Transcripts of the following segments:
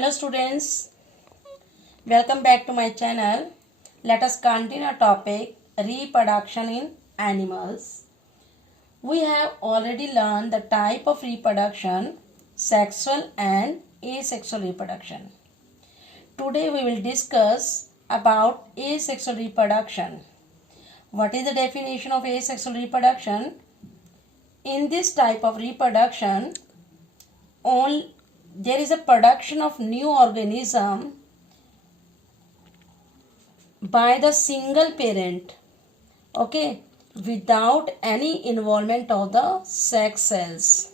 Hello students, welcome back to my channel. Let us continue our topic reproduction in animals. We have already learned the type of reproduction, sexual and asexual reproduction. Today we will discuss about asexual reproduction. What is the definition of asexual reproduction? In this type of reproduction, there is a production of new organism by the single parent, okay, without any involvement of the sex cells.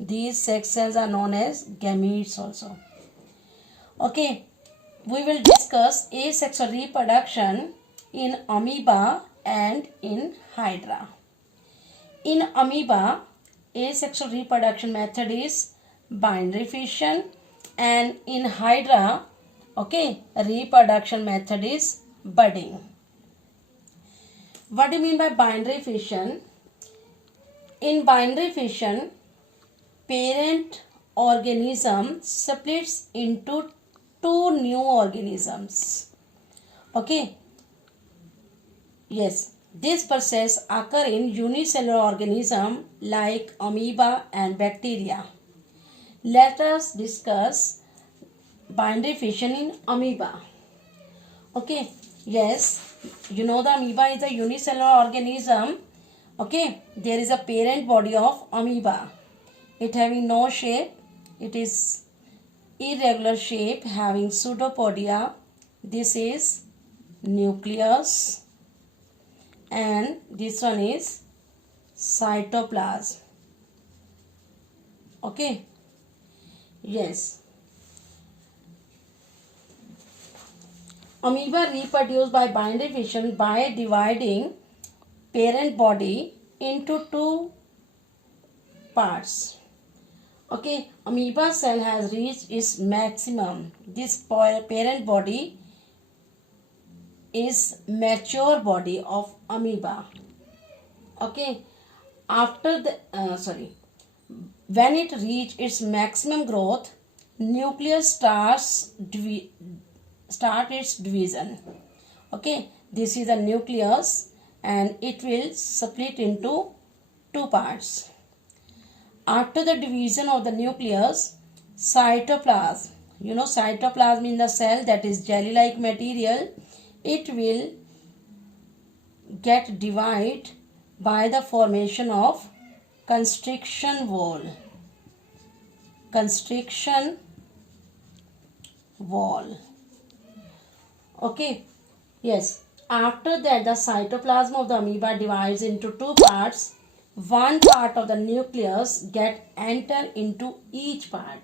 These sex cells are known as gametes also. Okay, we will discuss asexual reproduction in amoeba and in hydra. In amoeba, asexual reproduction method is binary fission, and in hydra, okay, reproduction method is budding. What do you mean by binary fission? In binary fission, parent organism splits into two new organisms. Okay. Yes, this process occurs in unicellular organism like amoeba and bacteria. Let us discuss binary fission in amoeba. Okay, yes, you know the amoeba is a unicellular organism. Okay, there is a parent body of amoeba. It having no shape. It is irregular shape having pseudopodia. This is nucleus and this one is cytoplasm. Okay, yes. Amoeba reproduce by binary fission by dividing parent body into two parts. Okay, amoeba cell has reached its maximum. This parent body is mature body of amoeba. Okay, after the when it reach its maximum growth, nucleus starts its division. Okay, this is the nucleus and it will split into two parts. After the division of the nucleus, cytoplasm, you know cytoplasm in the cell, that is jelly like material, it will get divided by the formation of constriction wall. Constriction wall. Okay, yes. After that, the cytoplasm of the amoeba divides into two parts. One part of the nucleus get enter into each part,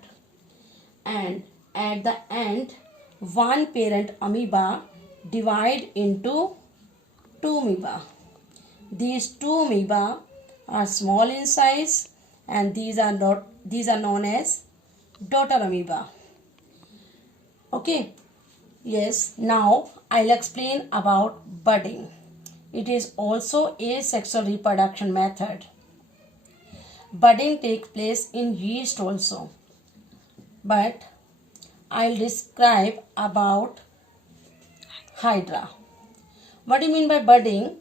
and at the end, one parent amoeba divide into two amoeba. These two amoeba are small in size, and these are known as daughter amoeba. Okay. Yes, now I'll explain about budding. It is also a sexual reproduction method. Budding takes place in yeast also. But I'll describe about hydra. What do you mean by budding?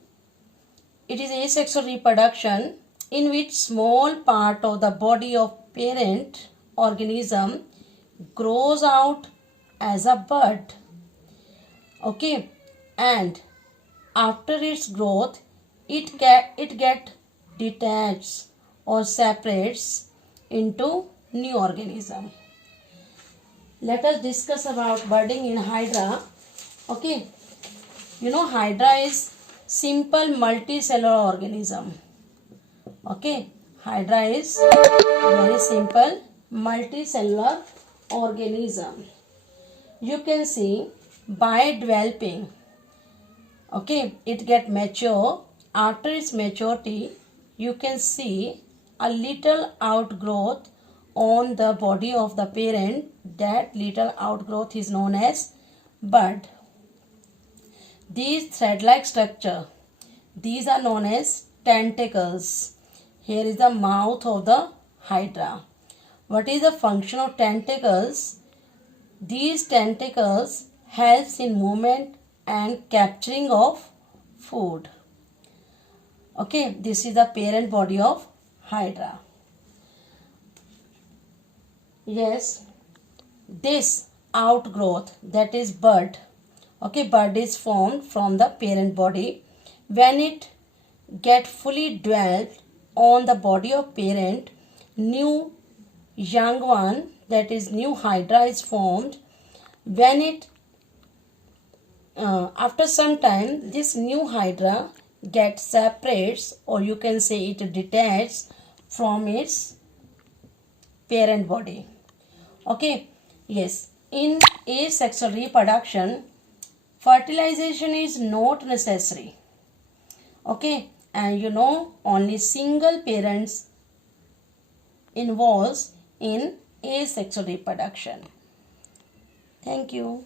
It is asexual reproduction in which small part of the body of parent organism grows out as a bud. Okay, and after its growth, it get detached or separates into new organism. Let us discuss about budding in hydra. Okay, you know hydra is simple multicellular organism. Okay, hydra is very simple multicellular organism. You can see by developing, okay, it get mature. After its maturity, you can see a little outgrowth on the body of the parent. That little outgrowth is known as bud. These thread-like structure, these are known as tentacles. Here is the mouth of the hydra. What is the function of tentacles? These tentacles helps in movement and capturing of food. Okay, this is the parent body of Hydra. Yes, this outgrowth, that is bud. Okay, bud is formed from the parent body. When it get fully developed on the body of parent, new young one, that is new Hydra, is formed. When it after some time, this new Hydra gets separates, or you can say it detaches from its parent body. Okay, yes, in asexual reproduction, fertilization is not necessary. Okay, and you know, only single parents involves in asexual reproduction. Thank you.